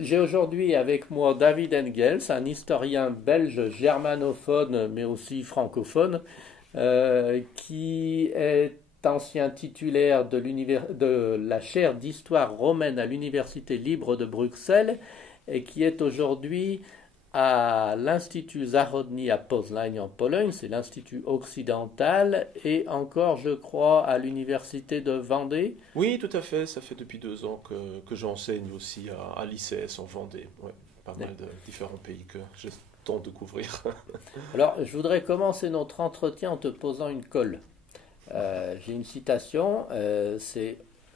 J'ai aujourd'hui avec moi David Engels, un historien belge germanophone mais aussi francophone, qui est ancien titulaire de la chaire d'histoire romaine à l'Université libre de Bruxelles et qui est aujourd'hui à l'Institut Zachodni à Poznań en Pologne, c'est l'Institut occidental, et encore, je crois, à l'Université de Vendée. Oui, tout à fait. Ça fait depuis 2 ans que j'enseigne aussi à l'ICS en Vendée. Ouais, pas mal de différents pays que je tente de couvrir. Alors, je voudrais commencer notre entretien en te posant une colle. J'ai une citation,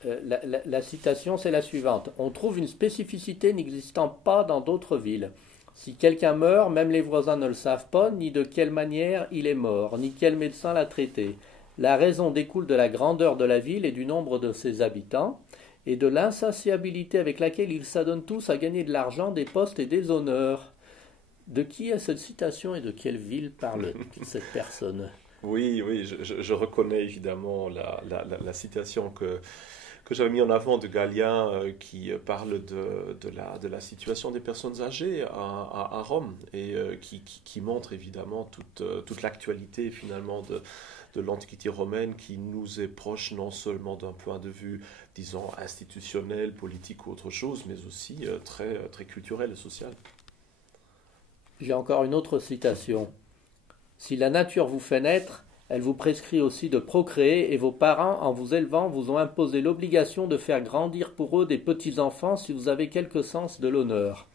la citation c'est la suivante. On trouve une spécificité n'existant pas dans d'autres villes. Si quelqu'un meurt, même les voisins ne le savent pas, ni de quelle manière il est mort, ni quel médecin l'a traité. La raison découle de la grandeur de la ville et du nombre de ses habitants, et de l'insatiabilité avec laquelle ils s'adonnent tous à gagner de l'argent, des postes et des honneurs. De qui est cette citation et de quelle ville parle cette personne? Oui, oui, je reconnais évidemment la citation que j'avais mis en avant de Galien qui parle de la situation des personnes âgées à Rome et qui montre évidemment toute l'actualité finalement de l'Antiquité romaine qui nous est proche non seulement d'un point de vue, disons, institutionnel, politique ou autre chose, mais aussi très culturel et social. J'ai encore une autre citation. Si la nature vous fait naître, elle vous prescrit aussi de procréer, et vos parents, en vous élevant, vous ont imposé l'obligation de faire grandir pour eux des petits-enfants si vous avez quelque sens de l'honneur.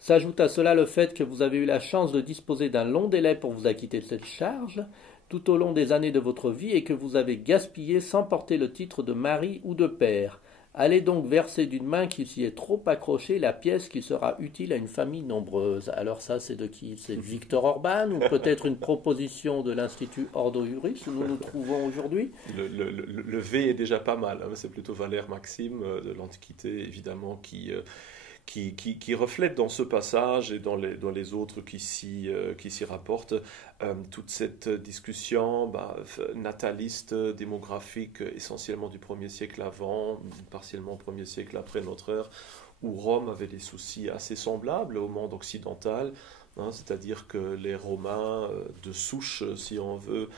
S'ajoute à cela le fait que vous avez eu la chance de disposer d'un long délai pour vous acquitter de cette charge, tout au long des années de votre vie, et que vous avez gaspillé sans porter le titre de mari ou de père. Allez donc verser d'une main qui s'y est trop accrochée la pièce qui sera utile à une famille nombreuse. Alors ça, c'est de qui? C'est Victor Orban ou peut-être une proposition de l'Institut Ordo Iuris où nous nous trouvons aujourd'hui? Le V est déjà pas mal, hein, c'est plutôt Valère Maxime de l'Antiquité évidemment qui reflète dans ce passage et dans les autres qui s'y rapportent toute cette discussion nataliste, démographique, essentiellement du 1er siècle avant, partiellement au 1er siècle après notre ère, où Rome avait des soucis assez semblables au monde occidental, hein, c'est-à-dire que les Romains de souche, si on veut,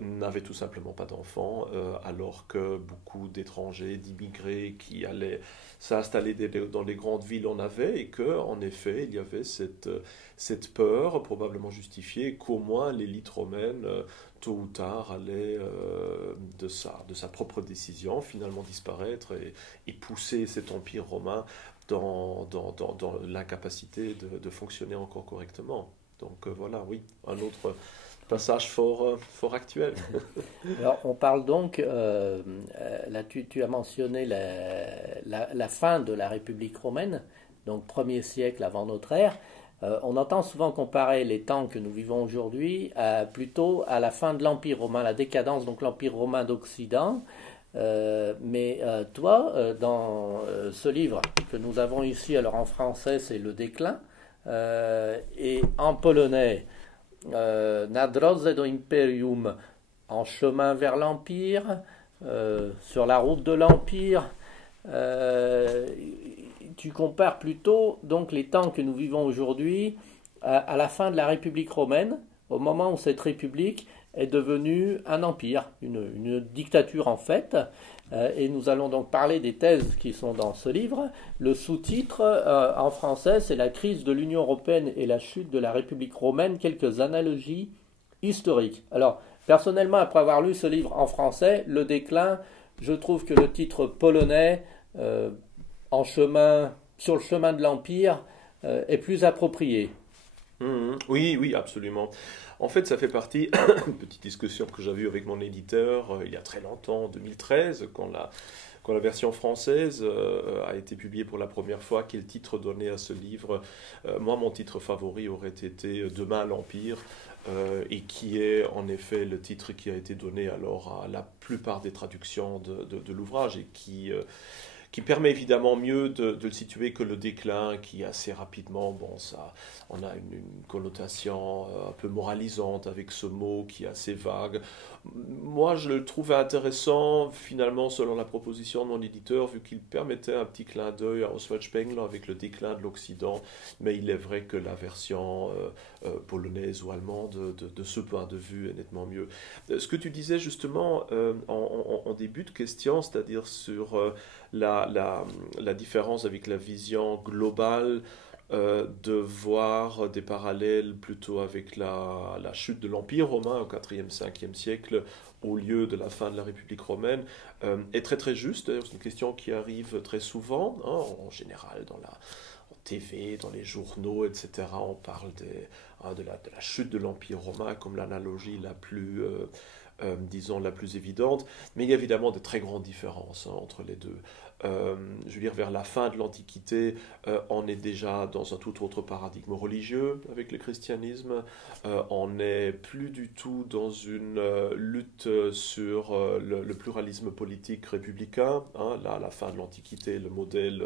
n'avaient tout simplement pas d'enfants, alors que beaucoup d'étrangers, d'immigrés qui allaient s'installer dans les grandes villes en avaient, et que, en effet, il y avait cette peur, probablement justifiée, qu'au moins l'élite romaine, tôt ou tard, allait, de sa propre décision, finalement disparaître et pousser cet empire romain dans l'incapacité de fonctionner encore correctement. Donc voilà, oui, un autre passage fort actuel. Alors, on parle donc, là tu as mentionné la fin de la République romaine, donc 1er siècle avant notre ère. On entend souvent comparer les temps que nous vivons aujourd'hui plutôt à la fin de l'Empire romain, la décadence, donc l'Empire romain d'Occident. Mais toi, dans ce livre que nous avons ici, alors en français c'est Le Déclin, et en polonais, Na drodze do Imperium, en chemin vers l'Empire, sur la route de l'Empire, euh, tu compares plutôt donc les temps que nous vivons aujourd'hui à la fin de la République romaine, au moment où cette République est devenue un empire, une dictature en fait. Et nous allons donc parler des thèses qui sont dans ce livre. Le sous-titre en français, c'est La crise de l'Union européenne et la chute de la République romaine, quelques analogies historiques. Alors, personnellement, après avoir lu ce livre en français, Le Déclin, je trouve que le titre polonais, sur le chemin de l'Empire, est plus approprié. Oui, oui, absolument. En fait, ça fait partie d'une petite discussion que j'avais eue avec mon éditeur il y a très longtemps, en 2013, quand la version française a été publiée pour la première fois. Quel titre donner à ce livre? Moi, mon titre favori aurait été Demain l'Empire, et qui est en effet le titre qui a été donné alors à la plupart des traductions de l'ouvrage et qui permet évidemment mieux de le situer que le déclin, qui assez rapidement, on a une connotation un peu moralisante avec ce mot qui est assez vague. Moi, je le trouvais intéressant, finalement, selon la proposition de mon éditeur, vu qu'il permettait un petit clin d'œil à Oswald Spengler avec le déclin de l'Occident, mais il est vrai que la version polonaise ou allemande, de ce point de vue, est nettement mieux. Ce que tu disais justement en début de question, c'est-à-dire sur la différence avec la vision globale, de voir des parallèles plutôt avec la chute de l'Empire romain au 4e, 5e siècle au lieu de la fin de la République romaine, est très très juste. C'est une question qui arrive très souvent, hein, en général en TV, dans les journaux, etc. On parle de la chute de l'Empire romain comme l'analogie la plus, disons, la plus évidente. Mais il y a évidemment de très grandes différences, hein, entre les deux. Je veux dire, vers la fin de l'Antiquité, on est déjà dans un tout autre paradigme religieux avec le christianisme. On n'est plus du tout dans une lutte sur le pluralisme politique républicain. Hein. Là, à la fin de l'Antiquité, le modèle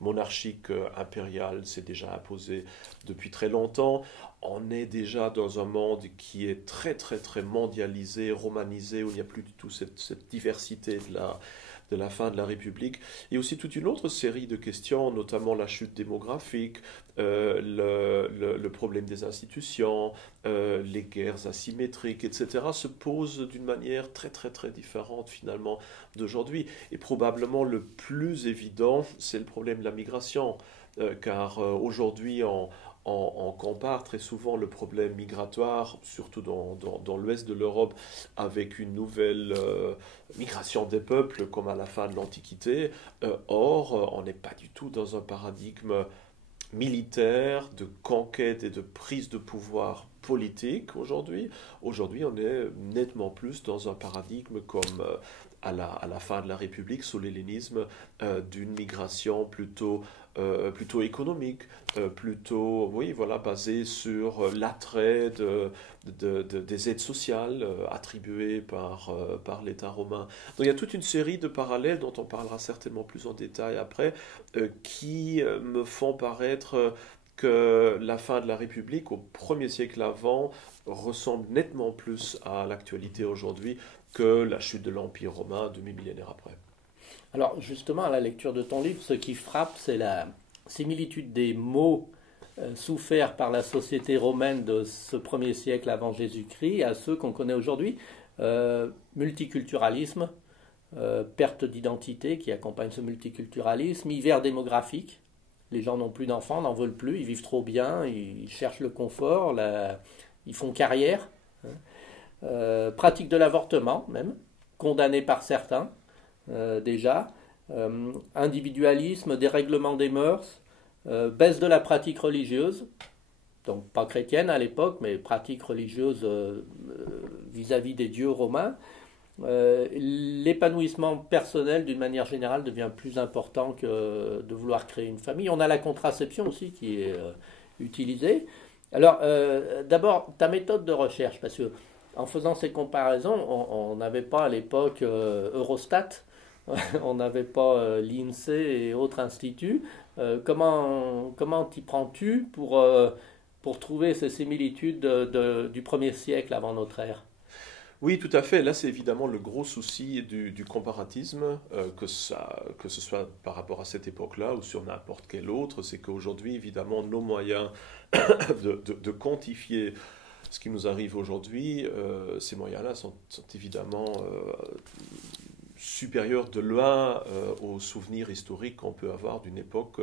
monarchique impérial s'est déjà imposé depuis très longtemps. On est déjà dans un monde qui est très très très mondialisé, romanisé, où il n'y a plus du tout cette diversité de la fin de la République. Il y a aussi toute une autre série de questions, notamment la chute démographique, le problème des institutions, les guerres asymétriques, etc., se posent d'une manière très très très différente finalement d'aujourd'hui. Et probablement le plus évident, c'est le problème de la migration, car aujourd'hui on compare très souvent le problème migratoire, surtout dans l'ouest de l'Europe, avec une nouvelle migration des peuples comme à la fin de l'Antiquité. Or, on n'est pas du tout dans un paradigme militaire, de conquête et de prise de pouvoir politique aujourd'hui. Aujourd'hui, on est nettement plus dans un paradigme comme à la fin de la République, sous l'hellénisme, d'une migration plutôt économique, plutôt, oui, voilà, basée sur l'attrait des aides sociales attribuées par l'État romain. Donc il y a toute une série de parallèles dont on parlera certainement plus en détail après, qui me font paraître que la fin de la République, au 1er siècle avant, ressemble nettement plus à l'actualité aujourd'hui que la chute de l'Empire romain demi-millénaire après. Alors justement, à la lecture de ton livre, ce qui frappe, c'est la similitude des mots soufferts par la société romaine de ce 1er siècle avant Jésus-Christ à ceux qu'on connaît aujourd'hui. Multiculturalisme, perte d'identité qui accompagne ce multiculturalisme, hiver démographique. Les gens n'ont plus d'enfants, n'en veulent plus, ils vivent trop bien, ils cherchent le confort, ils font carrière. Pratique de l'avortement même, condamné par certains déjà. Individualisme, dérèglement des mœurs, baisse de la pratique religieuse, donc pas chrétienne à l'époque, mais pratique religieuse vis-à-vis des dieux romains. L'épanouissement personnel d'une manière générale devient plus important que de vouloir créer une famille. On a la contraception aussi qui est utilisée. Alors d'abord ta méthode de recherche, parce que en faisant ces comparaisons, on n'avait pas à l'époque Eurostat, on n'avait pas l'INSEE et autres instituts. Comment t'y prends-tu pour trouver ces similitudes du 1er siècle avant notre ère? Oui, tout à fait. Là, c'est évidemment le gros souci du comparatisme, que ce soit par rapport à cette époque-là ou sur n'importe quelle autre. C'est qu'aujourd'hui, évidemment, nos moyens de quantifier ce qui nous arrive aujourd'hui, ces moyens-là sont évidemment supérieurs de loin aux souvenirs historiques qu'on peut avoir d'une époque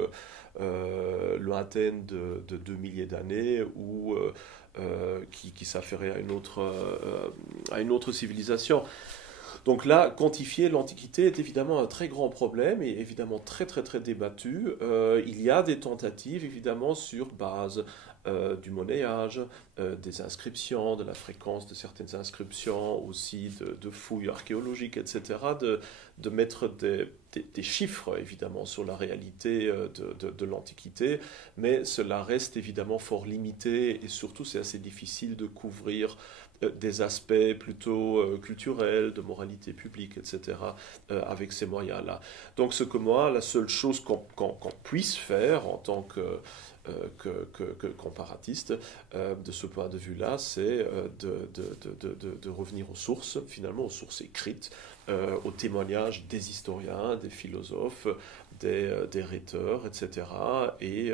lointaine de 2 milliers d'années ou qui s'affairait à une autre civilisation. Donc là, quantifier l'Antiquité est évidemment un très grand problème et évidemment très très très débattu. Il y a des tentatives évidemment sur base du monnayage, des inscriptions, de la fréquence de certaines inscriptions, aussi de fouilles archéologiques, etc., de mettre des chiffres évidemment sur la réalité de l'Antiquité, mais cela reste évidemment fort limité et surtout c'est assez difficile de couvrir des aspects plutôt culturels, de moralité publique, etc., avec ces moyens-là. Donc ce que moi, la seule chose qu'on puisse faire en tant que comparatiste, de ce point de vue-là, c'est de revenir aux sources, finalement aux sources écrites, aux témoignages des historiens, des philosophes, des rhéteurs, etc., et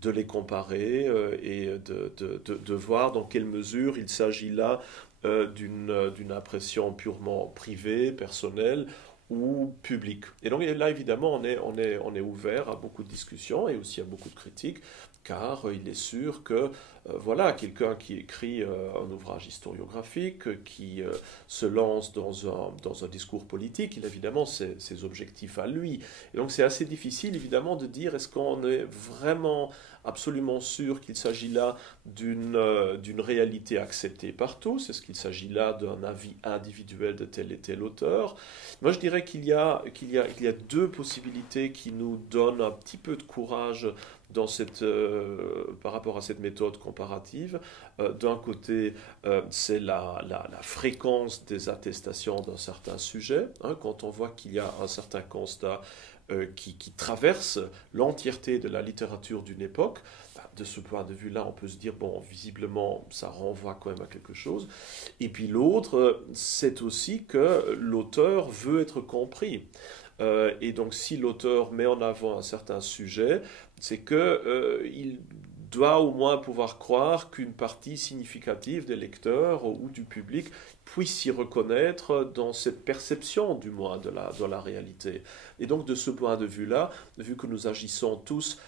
de les comparer et de voir dans quelle mesure il s'agit là d'une impression purement privée, personnelle, ou publique. Et donc là, évidemment, on est ouvert à beaucoup de discussions et aussi à beaucoup de critiques, car il est sûr que voilà, quelqu'un qui écrit un ouvrage historiographique, qui se lance dans un discours politique, il a évidemment ses objectifs à lui. Et donc c'est assez difficile, évidemment, de dire est-ce qu'on est vraiment absolument sûr qu'il s'agit là d'une réalité acceptée par tous, est-ce qu'il s'agit là d'un avis individuel de tel et tel auteur. Moi, je dirais qu'il y a deux possibilités qui nous donnent un petit peu de courage par rapport à cette méthode comparative. D'un côté, c'est la fréquence des attestations d'un certain sujet. Quand on voit qu'il y a un certain constat qui traverse l'entièreté de la littérature d'une époque, de ce point de vue-là, on peut se dire, bon, visiblement, ça renvoie quand même à quelque chose. Et puis l'autre, c'est aussi que l'auteur veut être compris. Et donc, si l'auteur met en avant un certain sujet, c'est qu'il doit au moins pouvoir croire qu'une partie significative des lecteurs ou du public puisse s'y reconnaître dans cette perception, du moins, de la réalité. Et donc, de ce point de vue-là, vu que nous agissons tous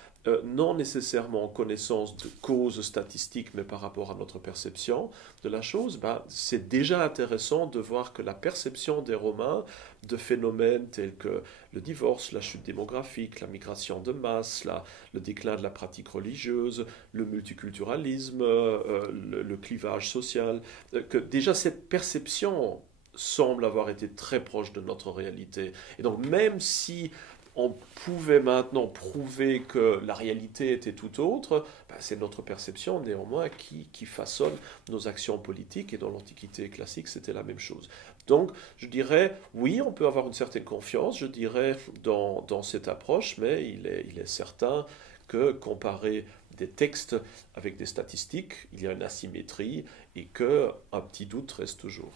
non nécessairement en connaissance de causes statistiques, mais par rapport à notre perception de la chose, c'est déjà intéressant de voir que la perception des Romains de phénomènes tels que le divorce, la chute démographique, la migration de masse, le déclin de la pratique religieuse, le multiculturalisme, le clivage social, que déjà cette perception semble avoir été très proche de notre réalité. Et donc même si on pouvait maintenant prouver que la réalité était tout autre, c'est notre perception néanmoins qui façonne nos actions politiques, et dans l'Antiquité classique c'était la même chose. Donc je dirais, oui, on peut avoir une certaine confiance, je dirais, dans cette approche, mais il est certain que comparer des textes avec des statistiques, il y a une asymétrie et qu'un petit doute reste toujours.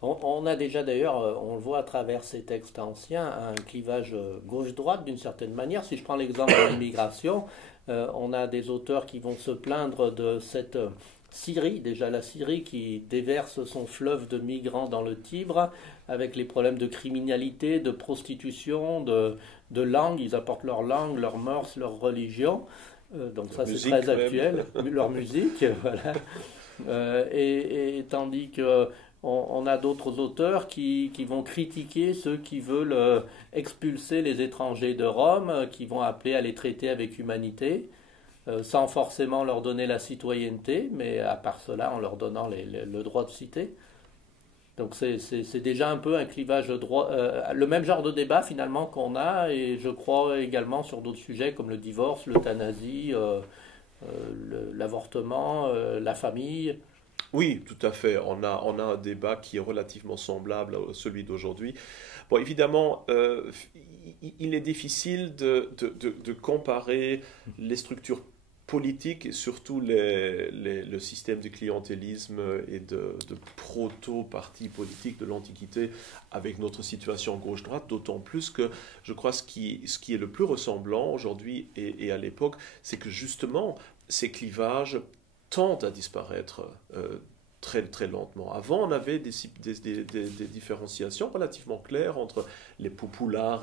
On a déjà d'ailleurs, on le voit à travers ces textes anciens, un clivage gauche-droite d'une certaine manière. Si je prends l'exemple de l'immigration, on a des auteurs qui vont se plaindre de cette Syrie, déjà la Syrie qui déverse son fleuve de migrants dans le Tibre, avec les problèmes de criminalité, de prostitution, de langue. Ils apportent leur langue, leur mœurs, leur religion. Donc ça c'est très actuel, leur musique, voilà. Et tandis que on a d'autres auteurs qui vont critiquer ceux qui veulent expulser les étrangers de Rome, qui vont appeler à les traiter avec humanité, sans forcément leur donner la citoyenneté, mais à part cela, en leur donnant le droit de citer. Donc c'est déjà un peu un clivage droit, le même genre de débat finalement qu'on a, et je crois également sur d'autres sujets comme le divorce, l'euthanasie, l'avortement, la famille. Oui, tout à fait. On a un débat qui est relativement semblable à celui d'aujourd'hui. Bon, évidemment, il est difficile de comparer les structures politiques et surtout le système de clientélisme et de proto-parti politique de l'Antiquité avec notre situation gauche-droite, d'autant plus que je crois ce qui est le plus ressemblant aujourd'hui et à l'époque, c'est que justement ces clivages tendent à disparaître très, très lentement. Avant, on avait des différenciations relativement claires entre les populares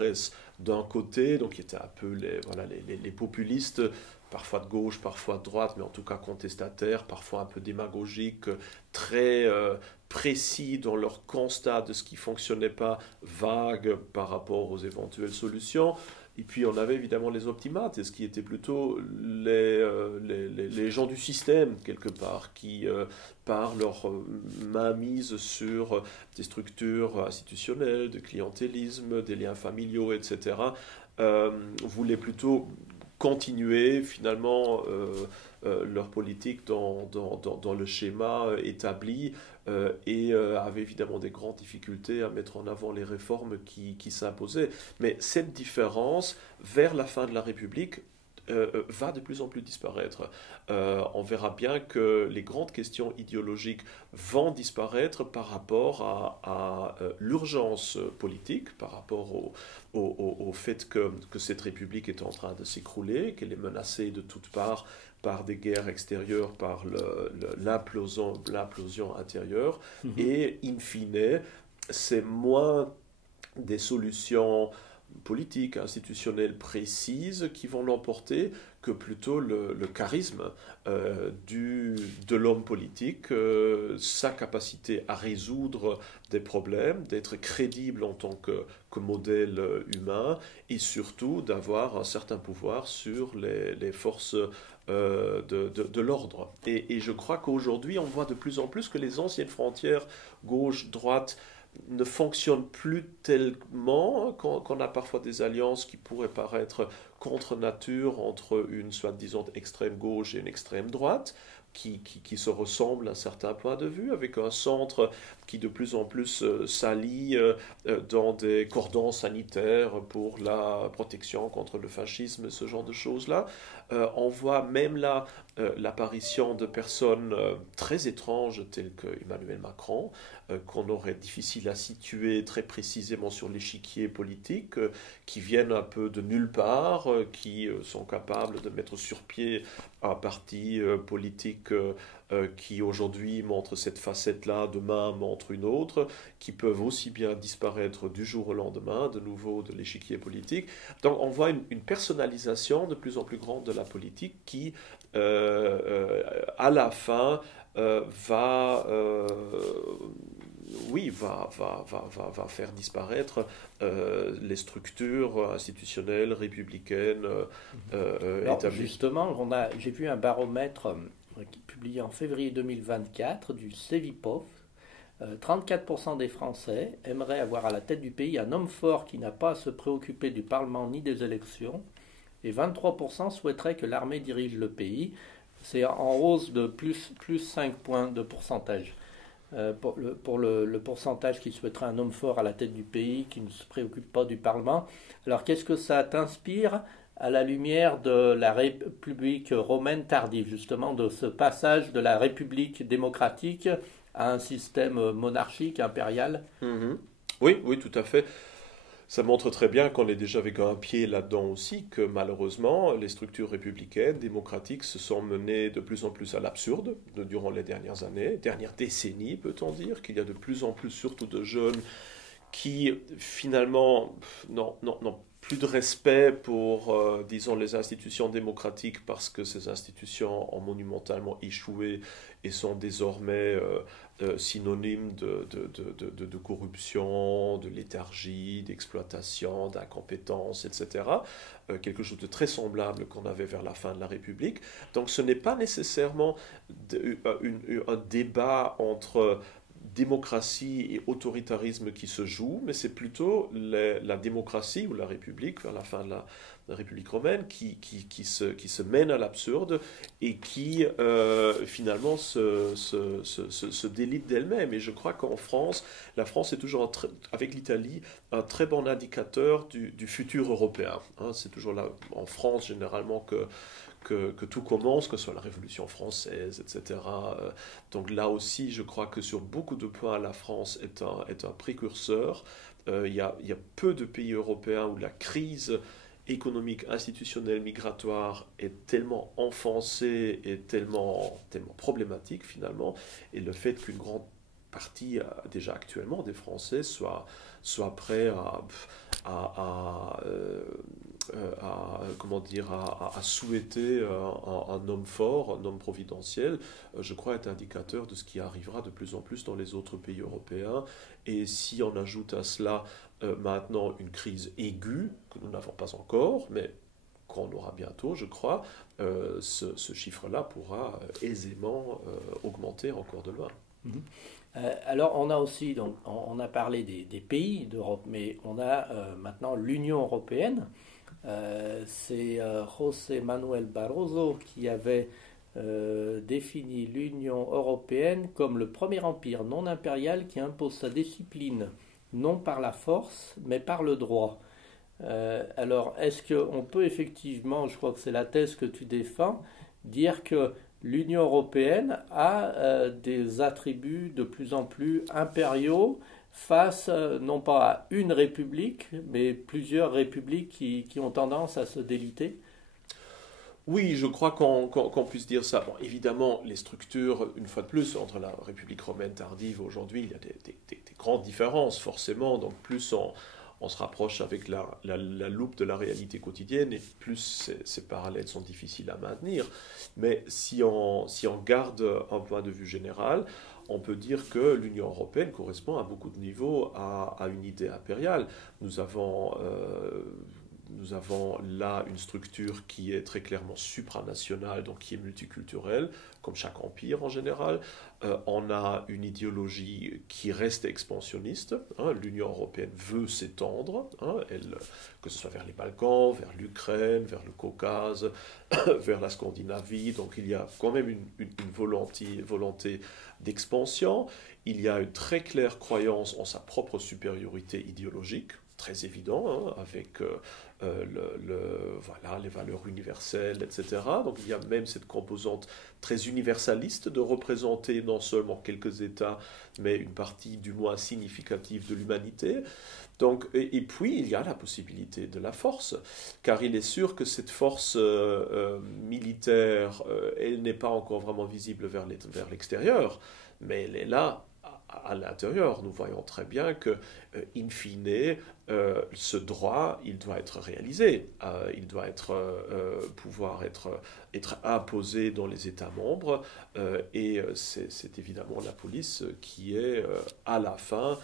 d'un côté, donc qui étaient un peu les populistes, parfois de gauche, parfois de droite, mais en tout cas contestataires, parfois un peu démagogiques, très précis dans leur constat de ce qui ne fonctionnait pas, vagues par rapport aux éventuelles solutions. Et puis on avait évidemment les optimates, ce qui étaient plutôt les gens du système, quelque part, qui, par leur mainmise sur des structures institutionnelles, de clientélisme, des liens familiaux, etc., voulaient plutôt continuer finalement leur politique dans le schéma établi et avaient évidemment des grandes difficultés à mettre en avant les réformes qui s'imposaient. Mais cette différence, vers la fin de la République, va de plus en plus disparaître. On verra bien que les grandes questions idéologiques vont disparaître par rapport à l'urgence politique, par rapport au fait que cette République est en train de s'écrouler, qu'elle est menacée de toutes parts par des guerres extérieures, par l'implosion intérieure, et in fine, c'est moins des solutions politiques, institutionnelles précises qui vont l'emporter que plutôt le charisme de l'homme politique, sa capacité à résoudre des problèmes, d'être crédible en tant que modèle humain et surtout d'avoir un certain pouvoir sur les forces de l'ordre. Et je crois qu'aujourd'hui, on voit de plus en plus que les anciennes frontières gauche-droite ne fonctionne plus tellement, qu'on a parfois des alliances qui pourraient paraître contre nature entre une soi-disant extrême gauche et une extrême droite, qui se ressemblent à certains points de vue, avec un centre qui de plus en plus s'allie dans des cordons sanitaires pour la protection contre le fascisme, ce genre de choses-là. On voit même là l'apparition de personnes très étranges telles que Emmanuel Macron, qu'on aurait difficile à situer très précisément sur l'échiquier politique, qui viennent un peu de nulle part, qui sont capables de mettre sur pied un parti politique qui aujourd'hui montre cette facette-là, demain montre une autre, qui peuvent aussi bien disparaître du jour au lendemain, de nouveau de l'échiquier politique. Donc on voit une personnalisation de plus en plus grande de la politique qui, à la fin, va faire disparaître les structures institutionnelles, républicaines établies. Justement, j'ai vu un baromètre publié en février 2024 du Cevipof. 34% des Français aimeraient avoir à la tête du pays un homme fort qui n'a pas à se préoccuper du Parlement ni des élections, et 23% souhaiteraient que l'armée dirige le pays. C'est en hausse de plus 5 points de pourcentage. Pour le pourcentage qui souhaiterait un homme fort à la tête du pays, qui ne se préoccupe pas du Parlement. Alors qu'est-ce que ça t'inspire à la lumière de la République romaine tardive, justement de ce passage de la République démocratique à un système monarchique, impérial? Oui, tout à fait. Ça montre très bien qu'on est déjà avec un pied là-dedans aussi, que malheureusement, les structures républicaines, démocratiques, se sont menées de plus en plus à l'absurde durant les dernières années, dernières décennies, peut-on dire, qu'il y a de plus en plus, surtout de jeunes, qui finalement n'ont plus de respect pour, disons, les institutions démocratiques parce que ces institutions ont monumentalement échoué et sont désormais synonymes de corruption, de léthargie, d'exploitation, d'incompétence, etc. Quelque chose de très semblable qu'on avait vers la fin de la République. Donc ce n'est pas nécessairement un débat entre démocratie et autoritarisme qui se joue, mais c'est plutôt la démocratie ou la République, vers la fin de la République romaine, qui se mène à l'absurde et qui finalement se délite d'elle-même. Et je crois qu'en France, la France est toujours, avec l'Italie, un très bon indicateur du futur européen. C'est toujours là, en France, généralement, que tout commence, que ce soit la Révolution française, etc. Donc là aussi, je crois que sur beaucoup de points, la France est un précurseur. Il y a peu de pays européens où la crise économique, institutionnelle, migratoire est tellement enfoncée et tellement problématique finalement. Et le fait qu'une grande partie, déjà actuellement, des Français soient prêts à souhaiter un homme fort, un homme providentiel, je crois est indicateur de ce qui arrivera de plus en plus dans les autres pays européens. Et si on ajoute à cela maintenant une crise aiguë, que nous n'avons pas encore, mais qu'on aura bientôt, je crois, ce chiffre-là pourra aisément augmenter encore de loin. Alors on a aussi, donc, on a parlé des pays d'Europe, mais on a maintenant l'Union européenne C'est José Manuel Barroso qui avait défini l'Union européenne comme le premier empire non impérial qui impose sa discipline, non par la force, mais par le droit. Alors, est-ce qu'on peut effectivement, je crois que c'est la thèse que tu défends, dire que l'Union européenne a des attributs de plus en plus impériaux face non pas à une république, mais plusieurs républiques qui ont tendance à se déliter? Oui, je crois qu'on puisse dire ça. Bon, évidemment, les structures, une fois de plus, entre la République romaine tardive aujourd'hui, il y a des grandes différences, forcément. Donc, plus on se rapproche avec la loupe de la réalité quotidienne, et plus ces parallèles sont difficiles à maintenir. Mais si on garde un point de vue général, on peut dire que l'Union européenne correspond à beaucoup de niveaux à une idée impériale. Nous avons là une structure qui est très clairement supranationale, donc qui est multiculturelle, comme chaque empire en général. On a une idéologie qui reste expansionniste. L'Union européenne veut s'étendre, que ce soit vers les Balkans, vers l'Ukraine, vers le Caucase, vers la Scandinavie. Donc il y a quand même une volonté d'expansion. Il y a une très claire croyance en sa propre supériorité idéologique, très évident, avec voilà, les valeurs universelles, etc. Donc il y a même cette composante très universaliste de représenter non seulement quelques États, mais une partie du moins significative de l'humanité. Donc, et puis il y a la possibilité de la force, car il est sûr que cette force militaire, elle n'est pas encore vraiment visible vers l'extérieur, mais elle est là à l'intérieur. Nous voyons très bien que, in fine, ce droit, il doit être réalisé. Il doit pouvoir être imposé dans les États membres. Et c'est évidemment la police qui est, à la fin,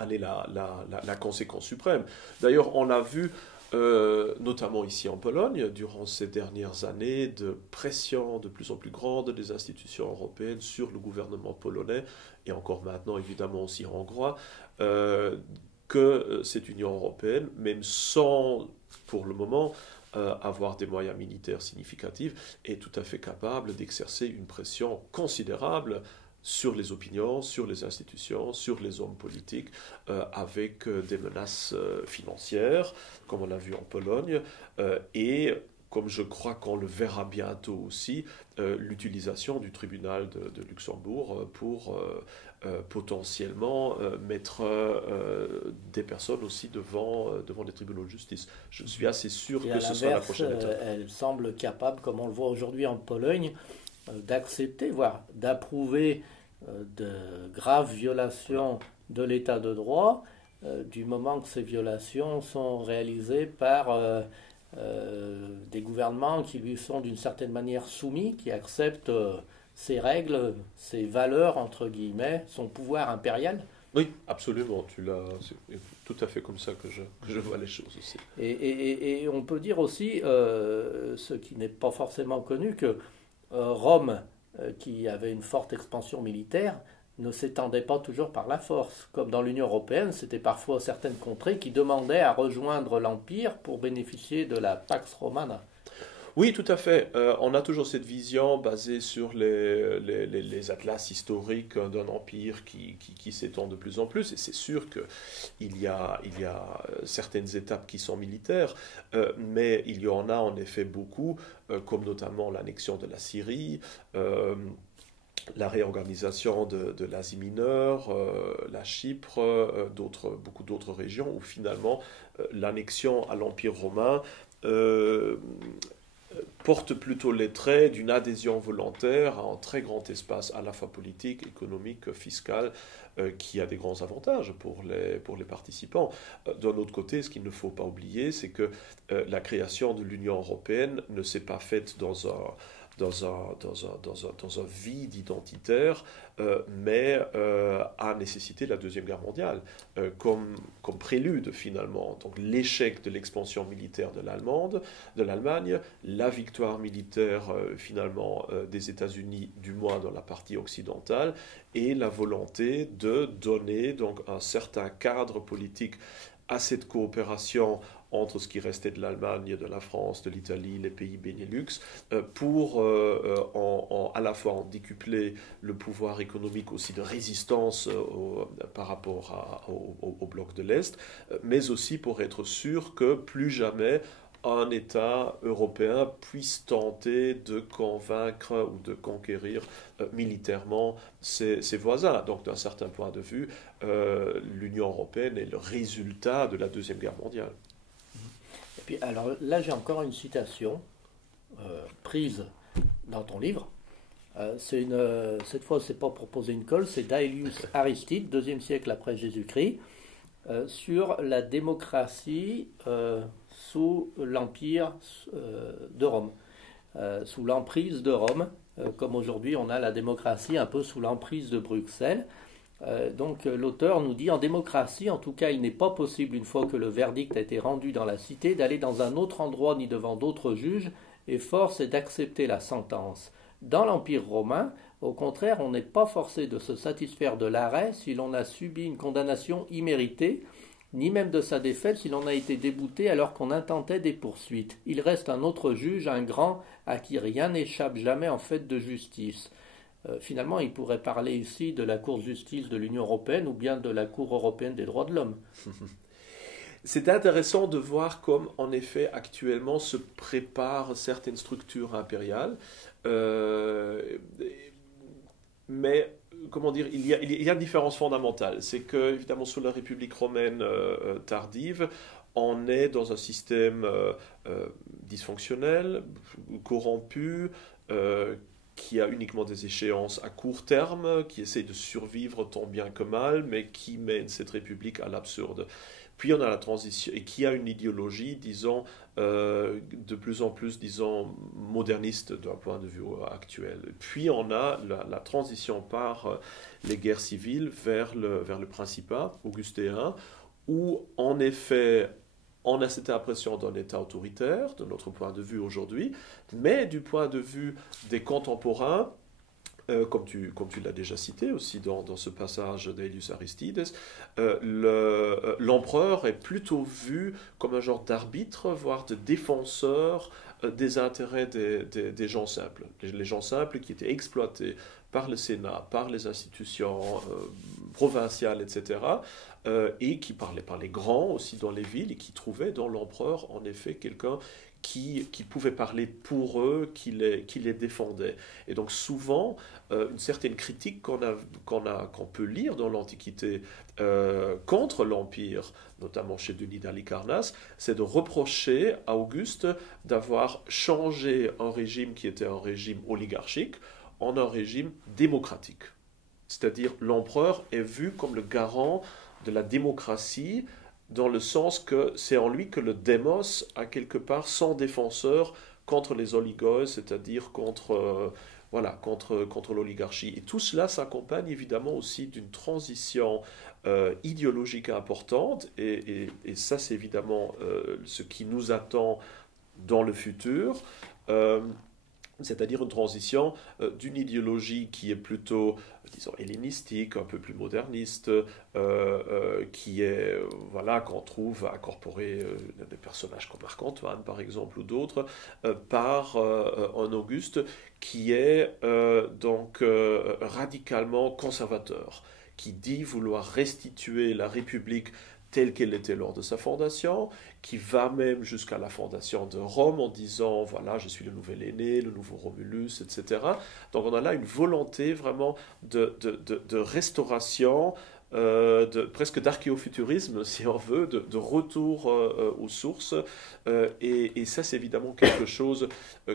la conséquence suprême. D'ailleurs, on l'a vu notamment ici en Pologne, durant ces dernières années, de pression de plus en plus grande des institutions européennes sur le gouvernement polonais, et encore maintenant évidemment aussi hongrois, que cette Union européenne, même sans, pour le moment, avoir des moyens militaires significatifs, est tout à fait capable d'exercer une pression considérable sur les opinions, sur les institutions, sur les hommes politiques, avec des menaces financières, comme on l'a vu en Pologne, et comme je crois qu'on le verra bientôt aussi, l'utilisation du tribunal de Luxembourg pour potentiellement mettre des personnes aussi devant les tribunaux de justice. Je suis assez sûr Et que à ce sera la l'inverse, prochaine étape. elle semble capable, comme on le voit aujourd'hui en Pologne, d'accepter, voire d'approuver de graves violations de l'état de droit, du moment que ces violations sont réalisées par des gouvernements qui lui sont d'une certaine manière soumis, qui acceptent ses règles, ses valeurs, entre guillemets, son pouvoir impérial. Oui, absolument. C'est tout à fait comme ça que je vois les choses aussi. Et on peut dire aussi, ce qui n'est pas forcément connu, que Rome, qui avait une forte expansion militaire, ne s'étendait pas toujours par la force. Comme dans l'Union européenne, c'était parfois certaines contrées qui demandaient à rejoindre l'Empire pour bénéficier de la Pax Romana. Oui, tout à fait. On a toujours cette vision basée sur les atlas historiques d'un empire qui s'étend de plus en plus. Et c'est sûr qu'il y a certaines étapes qui sont militaires, mais il y en a en effet beaucoup, comme notamment l'annexion de la Syrie, la réorganisation de l'Asie mineure, la Chypre, beaucoup d'autres régions, où finalement l'annexion à l'Empire romain porte plutôt les traits d'une adhésion volontaire à un très grand espace à la fois politique, économique, fiscal, qui a des grands avantages pour les participants. D'un autre côté, ce qu'il ne faut pas oublier, c'est que la création de l'Union européenne ne s'est pas faite dans un vide identitaire, mais a nécessité la Deuxième Guerre mondiale comme prélude finalement. Donc l'échec de l'expansion militaire de l'Allemagne, la victoire militaire finalement des États-Unis, du moins dans la partie occidentale, et la volonté de donner donc un certain cadre politique à cette coopération entre ce qui restait de l'Allemagne, de la France, de l'Italie, les pays Benelux, pour à la fois en décupler le pouvoir économique aussi de résistance par rapport au bloc de l'Est, mais aussi pour être sûr que plus jamais un État européen puisse tenter de convaincre ou de conquérir militairement ses voisins. Donc d'un certain point de vue, l'Union européenne est le résultat de la Deuxième Guerre mondiale. Et puis alors là j'ai encore une citation prise dans ton livre. Cette fois c'est pas pour poser une colle, c'est d'Aelius Aristide, 2e siècle après Jésus-Christ, sur la démocratie sous l'empire de Rome, sous l'emprise de Rome, comme aujourd'hui on a la démocratie un peu sous l'emprise de Bruxelles. Donc l'auteur nous dit: en démocratie, en tout cas, il n'est pas possible, une fois que le verdict a été rendu dans la cité, d'aller dans un autre endroit ni devant d'autres juges, et force est d'accepter la sentence. Dans l'Empire romain, au contraire, on n'est pas forcé de se satisfaire de l'arrêt si l'on a subi une condamnation imméritée, ni même de sa défaite si l'on a été débouté alors qu'on intentait des poursuites. Il reste un autre juge, un grand, à qui rien n'échappe jamais en fait de justice. Finalement, il pourrait parler ici de la Cour de justice de l'Union européenne ou bien de la Cour européenne des droits de l'homme. C'est intéressant de voir comme, en effet, actuellement se préparent certaines structures impériales. Mais, comment dire, il y a une différence fondamentale. C'est que, évidemment, sous la République romaine tardive, on est dans un système dysfonctionnel, corrompu, qui a uniquement des échéances à court terme, qui essaie de survivre tant bien que mal, mais qui mène cette République à l'absurde. Puis on a la transition, et qui a une idéologie, disons, de plus en plus, disons, moderniste d'un point de vue actuel. Puis on a la transition par les guerres civiles vers le Principat augustéen, où en effet on a cette impression d'un État autoritaire, de notre point de vue aujourd'hui, mais du point de vue des contemporains, comme tu l'as déjà cité aussi dans ce passage d'Aelius Aristides, l'empereur est plutôt vu comme un genre d'arbitre, voire de défenseur des intérêts des gens simples. Les gens simples qui étaient exploités par le Sénat, par les institutions provinciales, etc., et qui parlaient par les grands aussi dans les villes, et qui trouvaient dans l'empereur, en effet, quelqu'un qui pouvait parler pour eux, qui les défendait. Et donc souvent, une certaine critique qu'on peut lire dans l'Antiquité contre l'Empire, notamment chez Denis d'Halicarnasse, c'est de reprocher à Auguste d'avoir changé un régime qui était un régime oligarchique en un régime démocratique. C'est-à-dire l'empereur est vu comme le garant de la démocratie, dans le sens que c'est en lui que le démos a quelque part son défenseur contre les oligos, c'est-à-dire contre l'oligarchie. Et tout cela s'accompagne évidemment aussi d'une transition idéologique importante, et ça c'est évidemment ce qui nous attend dans le futur. C'est-à-dire une transition d'une idéologie qui est plutôt, disons, hellénistique, un peu plus moderniste, qui est, qu'on trouve incorporé des personnages comme Marc-Antoine, par exemple, ou d'autres, par un Auguste qui est radicalement conservateur, qui dit vouloir restituer la République telle qu'elle était lors de sa fondation, qui va même jusqu'à la fondation de Rome en disant, voilà, je suis le nouvel aîné, le nouveau Romulus, etc. Donc on a là une volonté vraiment de restauration, presque d'archéofuturisme, si on veut, de retour aux sources. Et ça, c'est évidemment quelque chose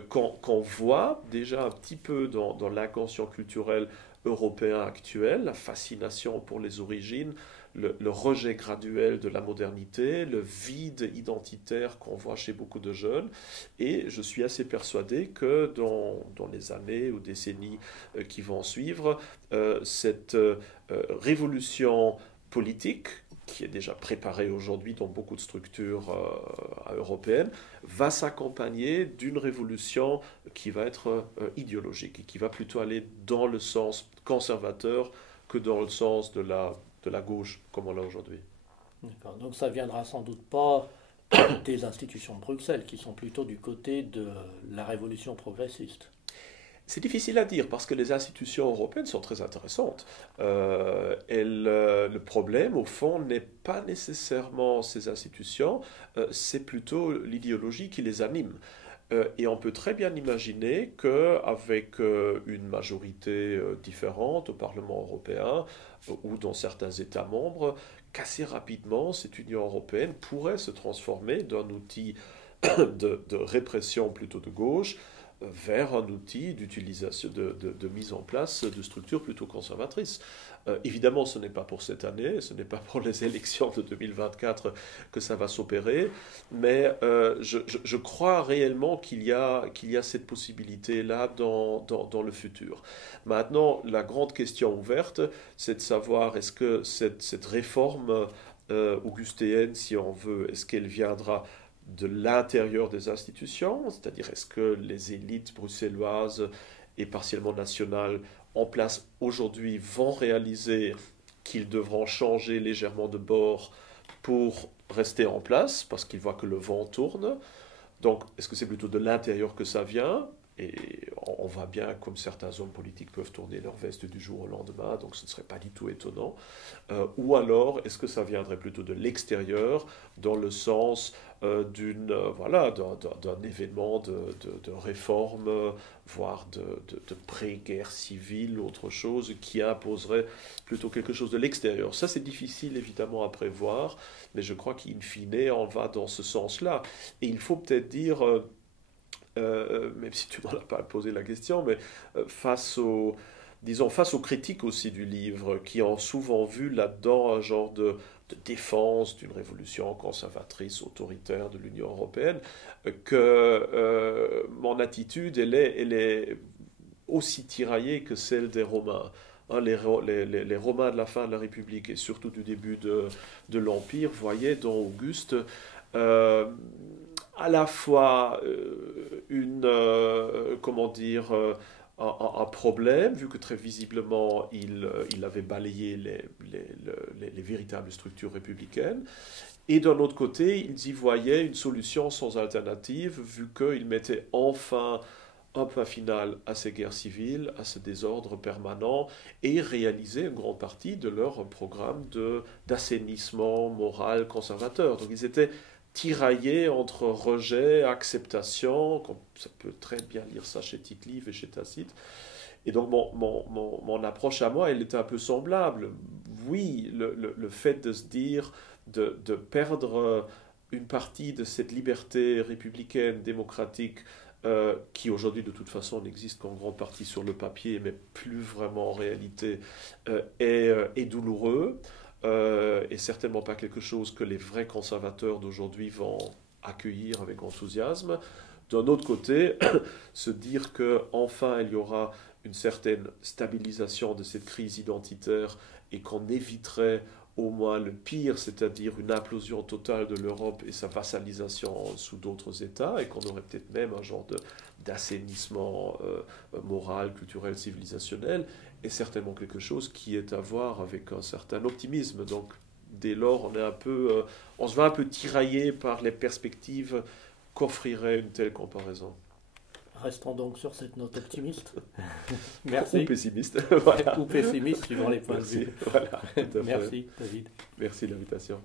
qu'on voit déjà un petit peu dans l'inconscient culturel européen actuel, la fascination pour les origines, le rejet graduel de la modernité, le vide identitaire qu'on voit chez beaucoup de jeunes. Et je suis assez persuadé que dans les années ou décennies qui vont suivre, cette révolution politique, qui est déjà préparée aujourd'hui dans beaucoup de structures européennes, va s'accompagner d'une révolution qui va être idéologique et qui va plutôt aller dans le sens conservateur que dans le sens de la gauche, comme on l'a aujourd'hui. D'accord. Donc ça viendra sans doute pas des institutions de Bruxelles, qui sont plutôt du côté de la révolution progressiste. C'est difficile à dire parce que les institutions européennes sont très intéressantes. Le problème, au fond, n'est pas nécessairement ces institutions, c'est plutôt l'idéologie qui les anime. Et on peut très bien imaginer qu'avec une majorité différente au Parlement européen ou dans certains États membres, qu'assez rapidement, cette Union européenne pourrait se transformer d'un outil de répression plutôt de gauche vers un outil d'utilisation, de mise en place de structures plutôt conservatrices. Évidemment, ce n'est pas pour cette année, ce n'est pas pour les élections de 2024 que ça va s'opérer, mais je crois réellement qu'il y a cette possibilité-là dans le futur. Maintenant, la grande question ouverte, c'est de savoir est-ce que cette réforme augustéenne, si on veut, est-ce qu'elle viendra de l'intérieur des institutions, c'est-à-dire est-ce que les élites bruxelloises et partiellement nationales en place aujourd'hui vont réaliser qu'ils devront changer légèrement de bord pour rester en place parce qu'ils voient que le vent tourne. Donc, est-ce que c'est plutôt de l'intérieur que ça vient? Et on voit bien comme certains hommes politiques peuvent tourner leur veste du jour au lendemain, donc ce ne serait pas du tout étonnant. Ou alors, est-ce que ça viendrait plutôt de l'extérieur, dans le sens d'un événement de réforme, voire de pré-guerre civile, autre chose, qui imposerait plutôt quelque chose de l'extérieur. Ça, c'est difficile évidemment à prévoir, mais je crois qu'in fine, on va dans ce sens-là. Et il faut peut-être dire... même si tu m'en as pas posé la question, mais face aux critiques aussi du livre, qui ont souvent vu là-dedans un genre de défense d'une révolution conservatrice, autoritaire de l'Union européenne, que mon attitude, elle est aussi tiraillée que celle des Romains. Hein, les Romains de la fin de la République et surtout du début de l'Empire voyaient dans Auguste à la fois un problème, vu que très visiblement il avait balayé les véritables structures républicaines, et d'un autre côté, ils y voyaient une solution sans alternative, vu qu'ils mettaient enfin un point final à ces guerres civiles, à ce désordre permanent, et réalisaient une grande partie de leur programme d'assainissement moral conservateur. Donc ils étaient tiraillé entre rejet, acceptation, ça peut très bien lire ça chez Tite-Live et chez Tacite. Et donc mon approche à moi, elle était un peu semblable. Oui, le fait de se dire, de perdre une partie de cette liberté républicaine, démocratique, qui aujourd'hui de toute façon n'existe qu'en grande partie sur le papier, mais plus vraiment en réalité, est douloureux. Et certainement pas quelque chose que les vrais conservateurs d'aujourd'hui vont accueillir avec enthousiasme. D'un autre côté, se dire qu'enfin il y aura une certaine stabilisation de cette crise identitaire et qu'on éviterait au moins le pire, c'est-à-dire une implosion totale de l'Europe et sa vassalisation sous d'autres États, et qu'on aurait peut-être même un genre d'assainissement moral, culturel, civilisationnel, est certainement quelque chose qui est à voir avec un certain optimisme. Donc, dès lors, on se va un peu tirailler par les perspectives qu'offrirait une telle comparaison. Restons donc sur cette note optimiste. Merci. Ou pessimiste. Voilà. Ou pessimiste, suivant les points de vue. Voilà, tout à fait. Merci, David. Merci de l'invitation.